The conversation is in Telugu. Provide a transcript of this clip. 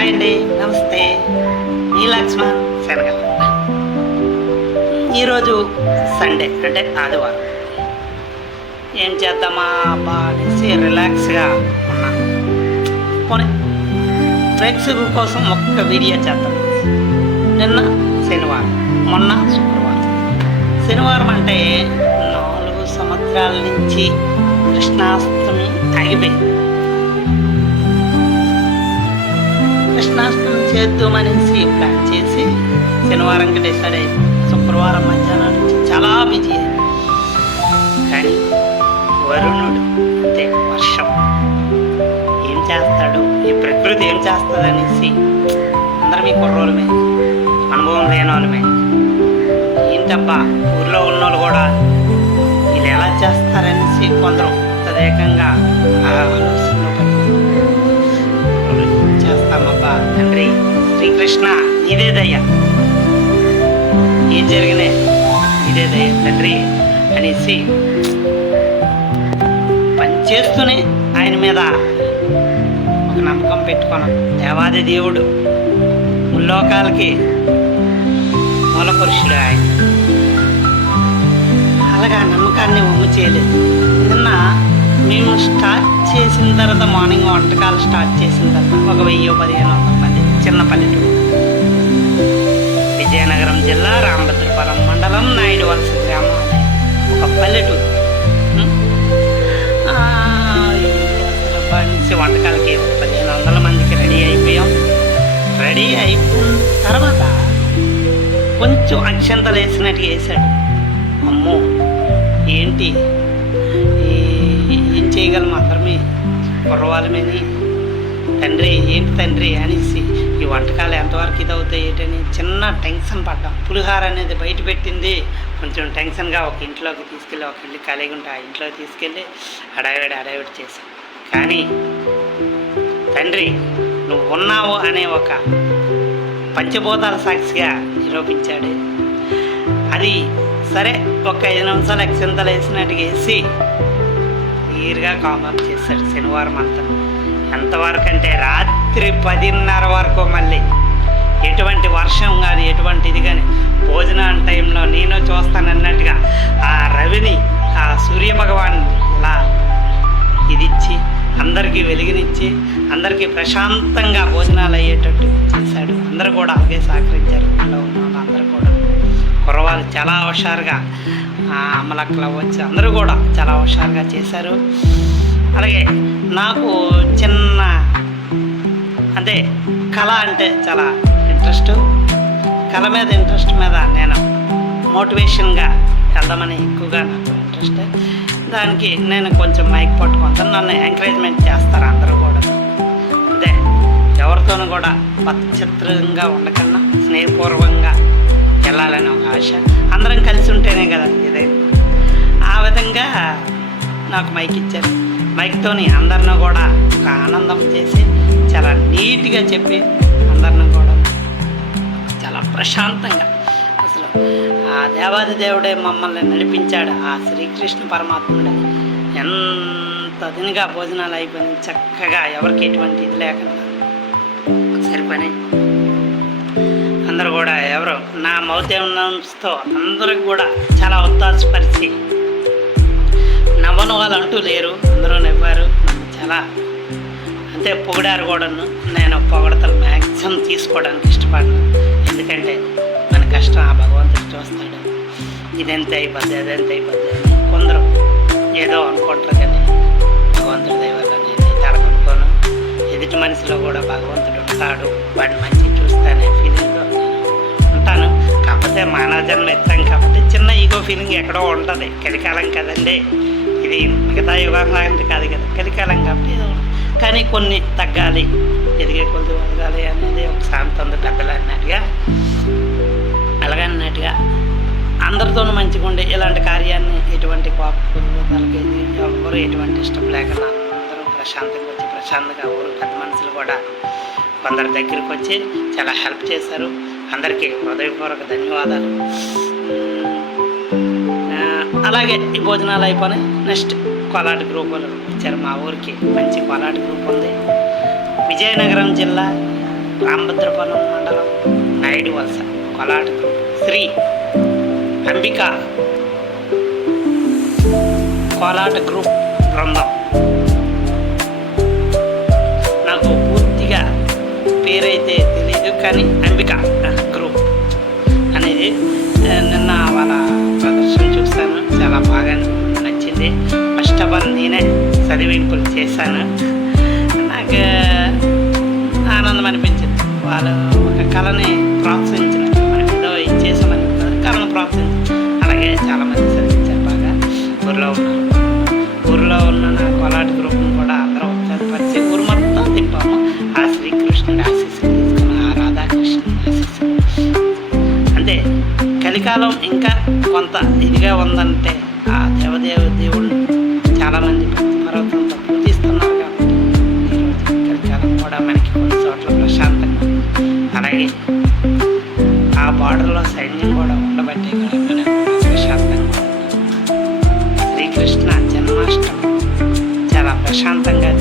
హాయ్ అండి, నమస్తే. మీ లక్ష్మణ్ శనగల. ఈరోజు సండే అంటే ఆదివారం. ఏం చేద్దామా అబ్బా అనేసి రిలాక్స్గా ఉన్నా. పోనీ ప్రేక్షకుల కోసం ఒక్క వీడియో చేద్దాం. నిన్న శనివారం, మొన్న శుక్రవారం. శనివారం అంటే 4 సంవత్సరాల నుంచి కృష్ణాష్టమి ఆగిపోయింది. కృష్ణాష్టమి చేద్దామనేసి ప్లాన్ చేసి శనివారంకి డిసైడ్ అయిపోయింది. శుక్రవారం మధ్యాహ్నం నుంచి చాలా బిజీ అయింది. కానీ వరుణుడు అంటే వర్షం ఏం చేస్తాడు, ఈ ప్రకృతి ఏం చేస్తుంది అనేసి అందరం మీ కుర్రోళ్ళమే, అనుభవం లేని వాళ్ళమే. ఏంటబ్బా ఊర్లో ఉన్నోళ్ళు కూడా వీళ్ళు ఎలా చేస్తారనేసి కొందరు తదేకంగా ఆలోచనలో పడి చేస్తామబ్బా తండ్రి శ్రీకృష్ణ నీదే దయ్య, ఏం జరిగినాయి నీదే దయ్య తండ్రి అనేసి పనిచేస్తూనే ఆయన మీద ఒక నమ్మకం పెట్టుకున్నాం. దేవాది దేవుడు, ముల్లోకాలకి మూలపురుషుడు ఆయన. అలాగా నమ్మకాన్ని వమ్ము చేయలేదు. నిన్న మేము స్టార్ట్ చేసిన తర్వాత మార్నింగ్ వంటకాలు స్టార్ట్ చేసిన తర్వాత ఒక 1000-1500 మంది చిన్న పల్లెటూరు, విజయనగరం జిల్లా రామభద్రపురం మండలం నాయుడు వలస గ్రామం అనే ఒక పల్లెటూరు. నుంచి వంటకాలకి 1500 మందికి రెడీ అయిపోయాం. రెడీ అయిపోయిన తర్వాత కొంచెం అక్షంతలు వేసినట్టు వేసాడు. అమ్మో ఏంటి ఏం చేయగలం అందరమే కుర్రవాళ్ళమని, తండ్రి ఏంటి తండ్రి అనేసి ఈ వంటకాలు ఎంతవరకు ఇది అవుతాయి ఏంటని చిన్న టెన్షన్ పడ్డాం. పులిహార అనేది బయట పెట్టింది కొంచెం టెన్షన్గా ఒక ఇంట్లోకి తీసుకెళ్ళి, ఒక ఇల్లు ఖాళీగా ఉంటే ఆ ఇంట్లోకి తీసుకెళ్ళి అడావిడి చేశాం. కానీ తండ్రి నువ్వు ఉన్నావు అనే ఒక పంచభూతాల సాక్షిగా నిరూపించాడు. అది సరే ఒక 5 నిమిషాలు అక్షంతలు వేసినట్టుగా వేసి క్లియర్గా కామప్ చేశాడు. శనివారం అంతా ఎంతవరకు అంటే రాత్రి 10:30 వరకు. మళ్ళీ ఎటువంటి వర్షం కానీ ఎటువంటి ఇది కానీ భోజనం టైంలో నేను చూస్తానన్నట్టుగా ఆ రవిని, ఆ సూర్యభగవాన్ ఇలా ఇదిచ్చి అందరికీ వెలుగునిచ్చి అందరికీ ప్రశాంతంగా భోజనాలు అయ్యేటట్టు చేశాడు. అందరూ కూడా అలాగే సహకరించారు. ఇంట్లో ఉన్న అందరూ కూడా కుర్రవాళ్ళు చాలా హుషారుగా, అమ్మలక్కలు అవ్వచ్చు అందరూ కూడా చాలా హుషారుగా చేశారు. అలాగే నాకు చిన్న అంటే కళ అంటే చాలా ఇంట్రెస్ట్. కళ మీద ఇంట్రెస్ట్ మీద నేను మోటివేషన్గా వెళ్దామని ఎక్కువగా నాకు ఇంట్రెస్ట్. దానికి నేను కొంచెం మైక్ పట్టుకుంటాను, నన్ను ఎంకరేజ్మెంట్ చేస్తారు అందరూ కూడా. అదే ఎవరితోనూ కూడా పచ్చత్రంగా ఉండకన్నా స్నేహపూర్వకంగా వెళ్ళాలని ఒక ఆశ. అందరం కలిసి ఉంటేనే కదా ఏదైనా. ఆ విధంగా నాకు మైక్ ఇచ్చారు. మైక్తోని అందరిని కూడా ఒక ఆనందం చేసి చాలా నీట్గా చెప్పి అందరిని కూడా చాలా ప్రశాంతంగా, అసలు ఆ దేవాది దేవుడే మమ్మల్ని నడిపించాడు. ఆ శ్రీకృష్ణ పరమాత్ముడే ఎంత దినగా భోజనాలు అయిపోయినాయి చక్కగా, ఎవరికి ఎటువంటి ఇది లేకుండా సరిపోయినాయి. అందరూ కూడా ఎవరు నా మౌత్యంతో అందరికి కూడా చాలా ఉత్సాహపరిచి నవ్వని వాళ్ళు అంటూ లేరు. అందరూ నవ్వారు, నన్ను చాలా అంతే పొగిడారు కూడాను. నేను పొగడతలు మ్యాక్సిమం తీసుకోవడానికి ఇష్టపడను. ఎందుకంటే మన కష్టం ఆ భగవంతుడు చూస్తాడు. ఇదెంత అయిపోద్ది అదెంత అయిపోద్ది అని కొందరు ఏదో అనుకుంటారు. కానీ భగవంతుడి దయ వల్ల నేనైతే అనుకోను. ఎదుటి మనిషిలో కూడా భగవంతుడు ఉంటాడు, వాడిని మంచి చూస్తానే ఫీలింగ్తో ఉంటాను. కాకపోతే మానవ జన్మ ఎత్తాం కాబట్టి చిన్న ఈగో ఫీలింగ్ ఎక్కడో ఉంటుంది. కలికాలం కదండి ఇది, మిగతా యుగం లాంటి కాదు కదా, కలికాలం కాబట్టి కానీ కొన్ని తగ్గాలి, ఎదిగే కొద్ది ఎదగాలి అనేది ఒక సామెత ఉంది పెద్దలు అన్నట్టుగా. అలాగన్నట్టుగా అందరితోనూ మంచిగా ఉండే ఇలాంటి కార్యాన్ని ఎటువంటి కోపలకి ఎవరు ఎటువంటి ఇష్టం లేకుండా అందరూ ప్రశాంతంగా వచ్చి ప్రశాంతంగా ఊరు పెద్ద మనుషులు కూడా కొందరి దగ్గరికి వచ్చి చాలా హెల్ప్ చేశారు. అందరికీ హృదయపూర్వక ధన్యవాదాలు. అలాగే ఈ భోజనాలు అయిపోయినాయి. నెక్స్ట్ కోలాట గ్రూప్ వాళ్ళు వచ్చారు. మా ఊరికి మంచి కోలాట గ్రూప్ ఉంది. విజయనగరం జిల్లా రామభద్రపురం మండలం నాయుడు వలస కోలాట గ్రూప్ శ్రీ అంబిక కోలాట గ్రూప్ బృందం. నాకు పూర్తిగా పేరైతే తెలియదు, కానీ అంబిక గ్రూప్ అనేది నిన్న వాళ్ళ ప్రదర్శన చూస్తాను, చాలా బాగా నచ్చింది. ఫస్ట్ ఆఫ్ ఆల్ నేనే చదివింపులు చేశాను. నాకు ఆనందం అనిపించింది. వాళ్ళు ఒక కళని ప్రోత్సహించినట్టు, మనం ఏదో ఇచ్చేసామని కళను ప్రోత్సహించి, అలాగే చాలామంది చదివించారు బాగా. ఊరిలో ఉన్న నా కోలాట గ్రూప్ను కూడా అందరూ ఉత్సాహపరిచి ఊరు మొత్తం తిప్పాము. ఆ శ్రీకృష్ణుడి ఆశీస్సులు తీసుకుని, ఆ రాధాకృష్ణుడి ఆశీస్సులు. అంటే కలికాలం ఇంకా కొంత ఇదిగా ఉందంటే ఆ దేవుడు చాలామంది పర్వతంతో పూజిస్తున్నారు కాబట్టి ఈరోజు కలికాలం కూడా మనకి కొన్ని చోట్ల ప్రశాంతంగా, అలాగే ఆ బార్డర్లో సైన్యం కూడా ఉండబట్టే కూడా మనం ప్రశాంతంగా ఉన్నాం. శ్రీకృష్ణ జన్మాష్టమి చాలా ప్రశాంతంగా